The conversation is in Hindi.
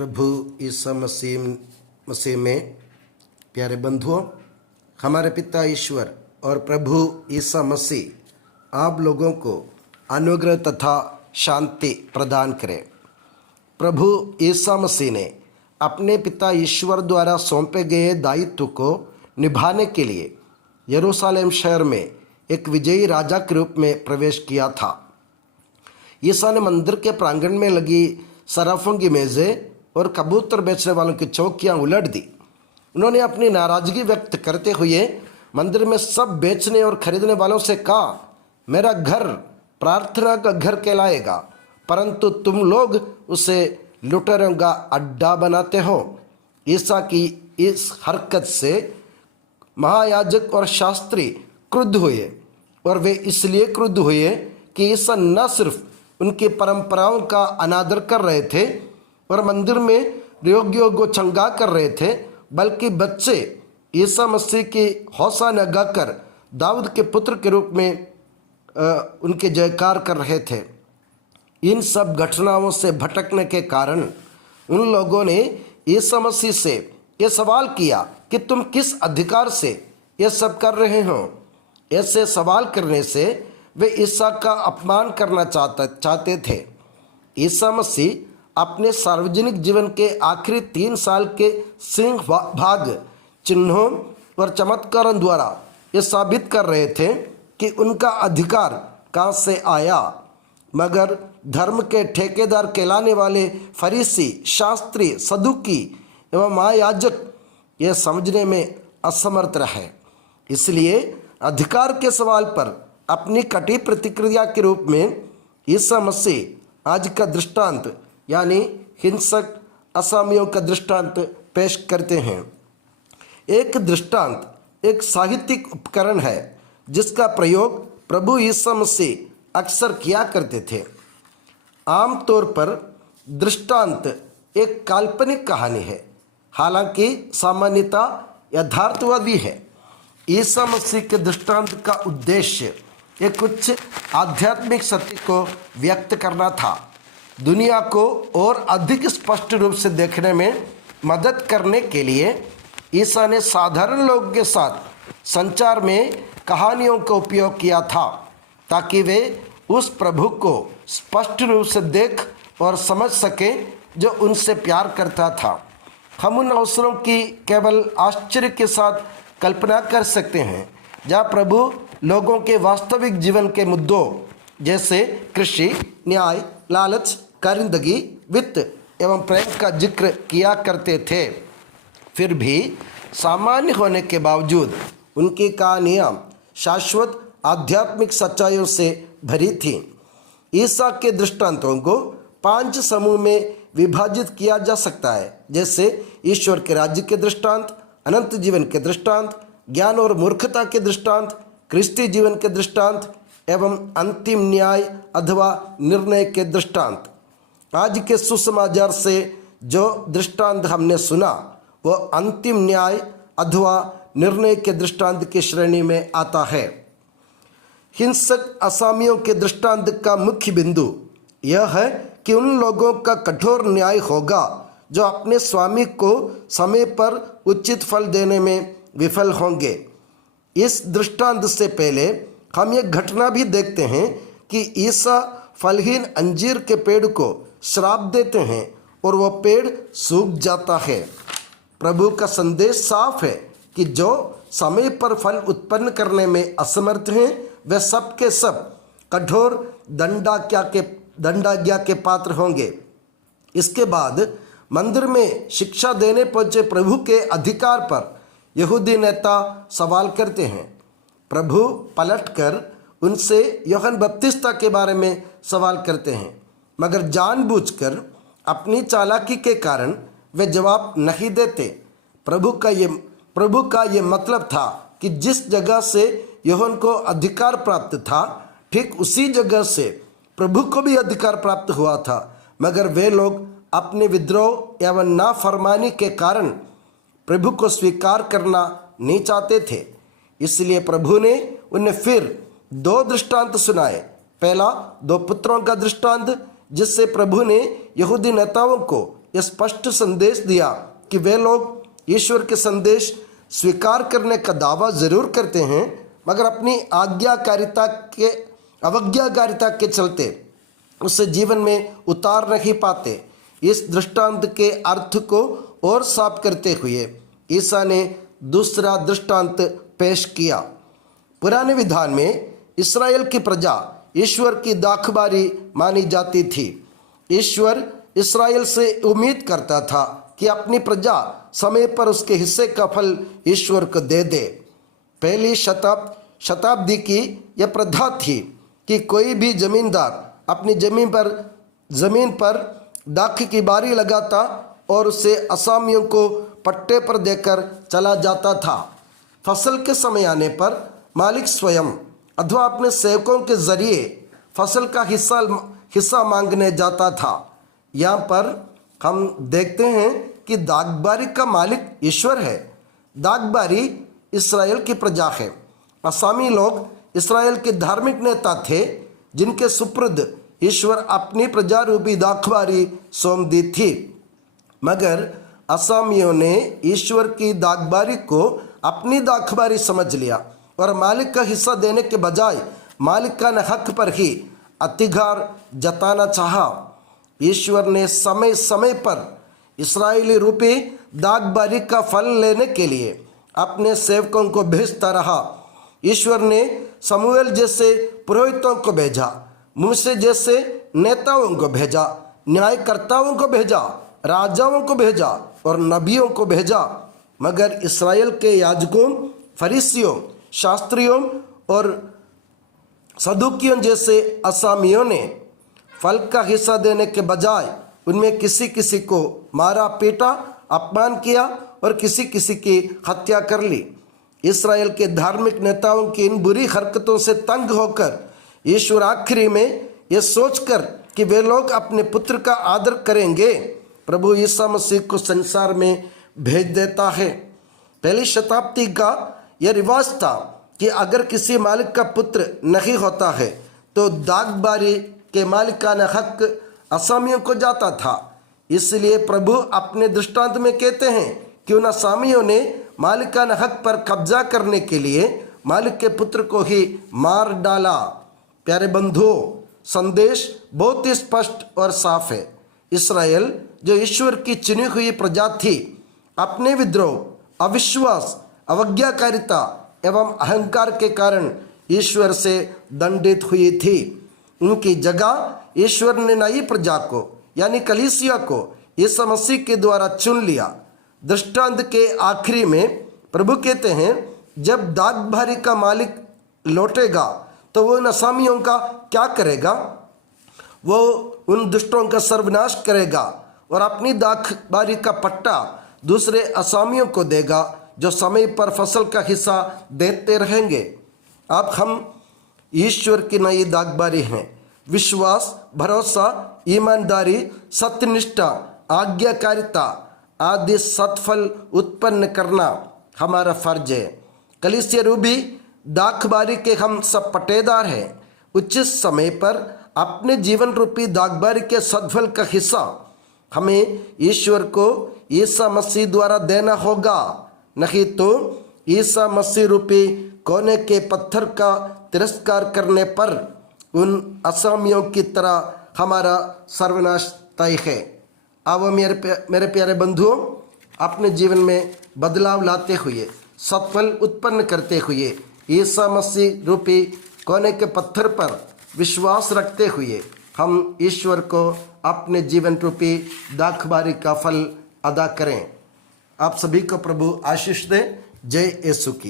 प्रभु ईसा मसीह में प्यारे बंधुओं, हमारे पिता ईश्वर और प्रभु ईसा मसीह आप लोगों को अनुग्रह तथा शांति प्रदान करें। प्रभु ईसा मसीह ने अपने पिता ईश्वर द्वारा सौंपे गए दायित्व को निभाने के लिए यरूशलेम शहर में एक विजयी राजा के रूप में प्रवेश किया था। ईसा ने मंदिर के प्रांगण में लगी सराफों की मेज़ें और कबूतर बेचने वालों की चौकियां उलट दी। उन्होंने अपनी नाराज़गी व्यक्त करते हुए मंदिर में सब बेचने और खरीदने वालों से कहा, मेरा घर प्रार्थना का घर कहलाएगा, परंतु तुम लोग उसे लुटेरों का अड्डा बनाते हो। ईसा की इस हरकत से महायाजक और शास्त्री क्रुद्ध हुए, और वे इसलिए क्रुद्ध हुए कि ईसा न सिर्फ उनकी परंपराओं का अनादर कर रहे थे और मंदिर में रोगियों को चंगा कर रहे थे, बल्कि बच्चे ईसा मसीह की हौसला गाकर दाऊद के पुत्र के रूप में उनके जयकार कर रहे थे। इन सब घटनाओं से भटकने के कारण उन लोगों ने ईसा मसीह से ये सवाल किया कि तुम किस अधिकार से ये सब कर रहे हो। ऐसे सवाल करने से वे ईसा का अपमान करना चाहते थे। ईसा मसीह अपने सार्वजनिक जीवन के आखिरी 3 साल के सिंह भाग चिन्हों और चमत्कारों द्वारा ये साबित कर रहे थे कि उनका अधिकार कहाँ से आया। मगर धर्म के ठेकेदार कहलाने वाले फरीसी, शास्त्री, सदुकी एवं महायाजक ये समझने में असमर्थ रहे। इसलिए अधिकार के सवाल पर अपनी कटी प्रतिक्रिया के रूप में ईसा मसीह आज का दृष्टांत यानी हिंसक असामियों का दृष्टांत पेश करते हैं। एक दृष्टांत एक साहित्यिक उपकरण है जिसका प्रयोग प्रभु ईसा मसीह अक्सर किया करते थे। आमतौर पर दृष्टांत एक काल्पनिक कहानी है, हालांकि सामान्यतः यथार्थवादी है। ईसा मसीह के दृष्टांत का उद्देश्य एक कुछ आध्यात्मिक सत्य को व्यक्त करना था। दुनिया को और अधिक स्पष्ट रूप से देखने में मदद करने के लिए ईसा ने साधारण लोगों के साथ संचार में कहानियों का उपयोग किया था, ताकि वे उस प्रभु को स्पष्ट रूप से देख और समझ सकें जो उनसे प्यार करता था। हम उन अवसरों की केवल आश्चर्य के साथ कल्पना कर सकते हैं जहाँ प्रभु लोगों के वास्तविक जीवन के मुद्दों जैसे कृषि, न्याय, लालच, कारिंदगी, वित्त एवं प्रेम का जिक्र किया करते थे। फिर भी सामान्य होने के बावजूद उनकी कहानियाँ शाश्वत आध्यात्मिक सच्चाइयों से भरी थीं। ईसा के दृष्टांतों को 5 समूह में विभाजित किया जा सकता है, जैसे ईश्वर के राज्य के दृष्टांत, अनंत जीवन के दृष्टांत, ज्ञान और मूर्खता के दृष्टांत, क्रिस्ती जीवन के दृष्टांत एवं अंतिम न्याय अथवा निर्णय के दृष्टांत। आज के सुसमाचार से जो दृष्टांत हमने सुना वो अंतिम न्याय अथवा निर्णय के दृष्टांत की श्रेणी में आता है। हिंसक असामियों के दृष्टांत का मुख्य बिंदु यह है कि उन लोगों का कठोर न्याय होगा जो अपने स्वामी को समय पर उचित फल देने में विफल होंगे। इस दृष्टांत से पहले हम ये घटना भी देखते हैं कि ईसा फलहीन अंजीर के पेड़ को श्राप देते हैं और वह पेड़ सूख जाता है। प्रभु का संदेश साफ है कि जो समय पर फल उत्पन्न करने में असमर्थ हैं वे सब के सब कठोर दंडाज्ञा के पात्र होंगे। इसके बाद मंदिर में शिक्षा देने पहुंचे प्रभु के अधिकार पर यहूदी नेता सवाल करते हैं। प्रभु पलटकर उनसे यूहन्ना बपतिस्ता के बारे में सवाल करते हैं, मगर जानबूझकर अपनी चालाकी के कारण वे जवाब नहीं देते। प्रभु का ये मतलब था कि जिस जगह से यूहन्ना को अधिकार प्राप्त था, ठीक उसी जगह से प्रभु को भी अधिकार प्राप्त हुआ था, मगर वे लोग अपने विद्रोह एवं नाफरमानी के कारण प्रभु को स्वीकार करना नहीं चाहते थे। इसलिए प्रभु ने उन्हें फिर 2 दृष्टांत सुनाए। पहला 2 पुत्रों का दृष्टांत, जिससे प्रभु ने यहूदी नेताओं को यह स्पष्ट संदेश दिया कि वे लोग ईश्वर के संदेश स्वीकार करने का दावा जरूर करते हैं, मगर अपनी अवज्ञाकारिता के चलते उसे जीवन में उतार नहीं पाते। इस दृष्टांत के अर्थ को और साफ करते हुए ईसा ने दूसरा दृष्टांत पेश किया। पुराने विधान में इस्राएल की प्रजा ईश्वर की दाखबारी मानी जाती थी। ईश्वर इस्राएल से उम्मीद करता था कि अपनी प्रजा समय पर उसके हिस्से का फल ईश्वर को दे दे। पहली शताब्दी की यह प्रथा थी कि कोई भी जमींदार अपनी जमीन पर दाख की बारी लगाता और उसे असामियों को पट्टे पर देकर चला जाता था। फसल के समय आने पर मालिक स्वयं अथवा अपने सेवकों के जरिए फसल का हिस्सा मांगने जाता था। यहाँ पर हम देखते हैं कि दागबारी का मालिक ईश्वर है। दागबारी इस्राएल की प्रजा है। असामी लोग इस्राएल के धार्मिक नेता थे जिनके सुपुर्द ईश्वर अपनी प्रजा रूपी दागबारी सौंप दी थी। मगर असामियों ने ईश्वर की दागबारी को अपनी दागबारी समझ लिया और मालिक का हिस्सा देने के बजाय मालिकाना हक पर ही अधिकार जताना चाहा। ईश्वर ने समय समय पर इस्राएली रूपी दागबारी का फल लेने के लिए अपने सेवकों को भेजता रहा। ईश्वर ने शमूएल जैसे पुरोहितों को भेजा, मूसे जैसे नेताओं को भेजा, न्यायकर्ताओं को भेजा, राजाओं को भेजा और नबियों को भेजा। मगर इस्राएल के याजकों, फरीसियों, शास्त्रियों और सदुकियों जैसे असामियों ने फल का हिस्सा देने के बजाय उनमें किसी किसी को मारा पीटा, अपमान किया और किसी किसी की हत्या कर ली। इस्राएल के धार्मिक नेताओं की इन बुरी हरकतों से तंग होकर ईश्वर आखिरी में यह सोचकर कि वे लोग अपने पुत्र का आदर करेंगे, प्रभु ईसा मसीह को संसार में भेज देता है। पहली शताब्दी का यह रिवाज था कि अगर किसी मालिक का पुत्र नहीं होता है तो दागबारी के मालिकाना हक असामियों को जाता था। इसलिए प्रभु अपने दृष्टांत में कहते हैं कि उन असामियों ने मालिकाना हक पर कब्जा करने के लिए मालिक के पुत्र को ही मार डाला। प्यारे बंधुओं, संदेश बहुत ही स्पष्ट और साफ है। इस्राएल जो ईश्वर की चुनी हुई प्रजा थी, अपने विद्रोह, अविश्वास, अवज्ञाकारिता एवं अहंकार के कारण ईश्वर से दंडित हुई थी। उनकी जगह ईश्वर ने नई प्रजा को यानी कलीसिया को यीशु मसीह के द्वारा चुन लिया। दृष्टांत के आखिरी में प्रभु कहते हैं, जब दागबारी का मालिक लौटेगा तो वो उन असामियों का क्या करेगा? वो उन दुष्टों का सर्वनाश करेगा और अपनी दागबारी का पट्टा दूसरे असामियों को देगा जो समय पर फसल का हिस्सा देते रहेंगे। अब हम ईश्वर की नई दागबारी हैं। विश्वास, भरोसा, ईमानदारी, सत्यनिष्ठा, आज्ञाकारिता आदि सत्फल उत्पन्न करना हमारा फर्ज है। कलीसिया रूबी दागबारी के हम सब पटेदार हैं। उचित समय पर अपने जीवन रूपी दागबारी के सत्फल का हिस्सा हमें ईश्वर को ईसा मसीह द्वारा देना होगा, नहीं तो ईसा मसीह रूपी कोने के पत्थर का तिरस्कार करने पर उन असामियों की तरह हमारा सर्वनाश तय है। अब मेरे प्यारे बंधुओं, अपने जीवन में बदलाव लाते हुए, सत्फल उत्पन्न करते हुए, ईसा मसीह रूपी कोने के पत्थर पर विश्वास रखते हुए हम ईश्वर को अपने जीवन रूपी दाखबारी का फल अदा करें। आप सभी को प्रभु आशीष दे। जय यीशु की।